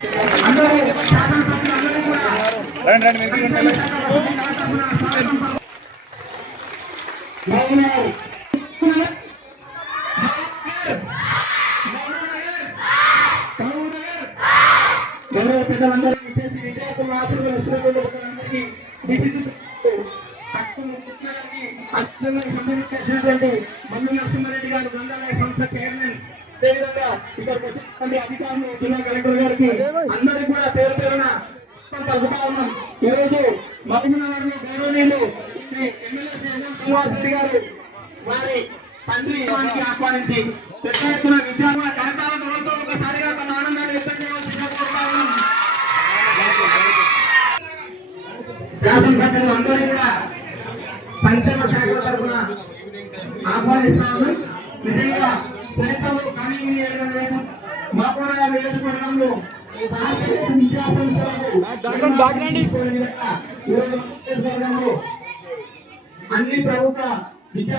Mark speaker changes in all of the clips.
Speaker 1: అందరూ శాసనసభ్యులందరూ
Speaker 2: రండి రండి.
Speaker 1: పెద్దలందరికీ చేసి విద్యార్థులు ఆశలు విశ్లేషకులందరికీ హక్కులు ముఖ్యడానికి అత్యంత సంబంధించినటువంటి మల్లు నరసింహారెడ్డి గారు ఇక్కడికి వచ్చినటువంటి అధికారులు జిల్లా కలెక్టర్ గారికి అందరికి కూడా పేరు పేరున పలుకుతా ఉన్నాం ఈ రోజు మహబూబ్నగర్లో గౌరవనీయులు శ్రీ ఎమ్మెల్యే శ్రీ రెడ్డి గారు వారి తండ్రి ఆహ్వానించి పెద్ద ఎత్తున విద్యార్థుల కరతాల దొరలతో ఒకసారిగా తన ఆనందాన్ని వ్యక్తం చేయవలసిందిగా కోరుతా ఉన్నాం శాసనసభ్యులు అందరూ కూడా పంచమ శాఖ తరఫున ఆహ్వానిస్తా ఉన్నాం నిజంగా చరిత్రలో కానీ లేదు మాకోడ నియోజకవర్గంలో భారతీయ విద్యా సంస్థలకు అన్ని ప్రభుత్వ విద్యా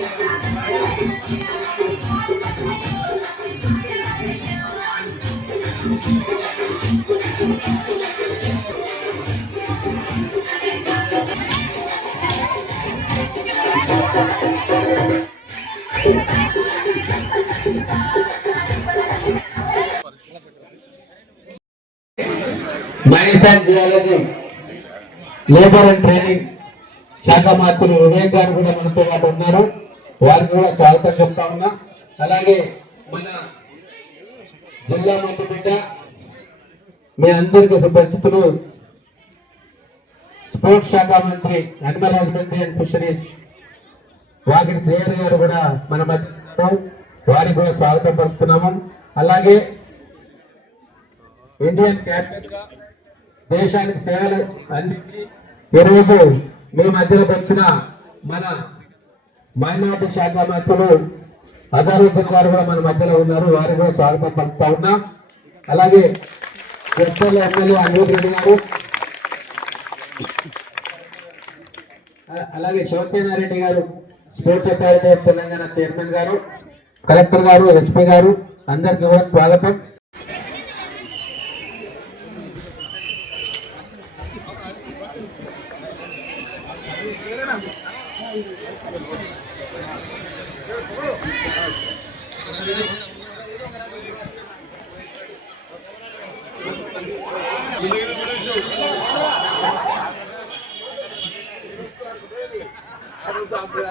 Speaker 3: mines and geology labour and training శాఖ మాత్రులు వివేక్ గారు కూడా మనతో పాటు ఉన్నారు. వారికి కూడా స్వాగతం చెప్తా ఉన్నా. అలాగే మన జిల్లా మంత్రి బిడ్డ మీ అందరికీ సుపరిచితులు స్పోర్ట్స్ శాఖ మంత్రి animal husbandry and fisheries Vakiti శ్రేయర్ గారు కూడా మన మధ్య వారికి కూడా స్వాగతం పలుకుతున్నాము. అలాగే ఇండియన్ క్యాబినెట్గా దేశానికి సేవలు అందించి ఈరోజు మీ మధ్యలోకి వచ్చిన మన మైనార్టీ శాఖ మంత్రులు అజారుద్దీన్ గారు కూడా మన మధ్యలో ఉన్నారు. వారికి కూడా స్వాగతం పలుకుతా ఉన్నా. అలాగే ఎస్ఎల్ ఎమ్మెల్యే అనిరుద్ రెడ్డి గారు అలాగే శివసేనారెడ్డి గారు sports authority of Telangana chairman గారు కలెక్టర్ గారు ఎస్పీ గారు అందరికీ కూడా స్వాగతం.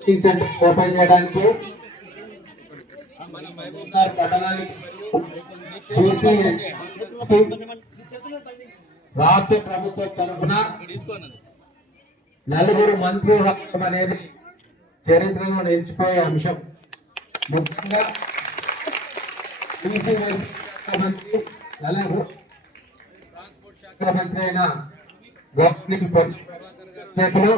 Speaker 3: టీచింగ్ సెంటర్ ఓపెన్ చేయడానికి మన మహబూబ్నగర్ పట్టణానికి బీసీ ఎస్టీ రాష్ట్ర ప్రభుత్వం తరఫున నలుగురు మంత్రులు రావడం అనేది చరిత్రలో నిలిచిపోయే అంశం. ముఖ్యంగా బీసీ మంత్రి అలాగే మంత్రి అయిన గవర్నమెంట్ చేతిలో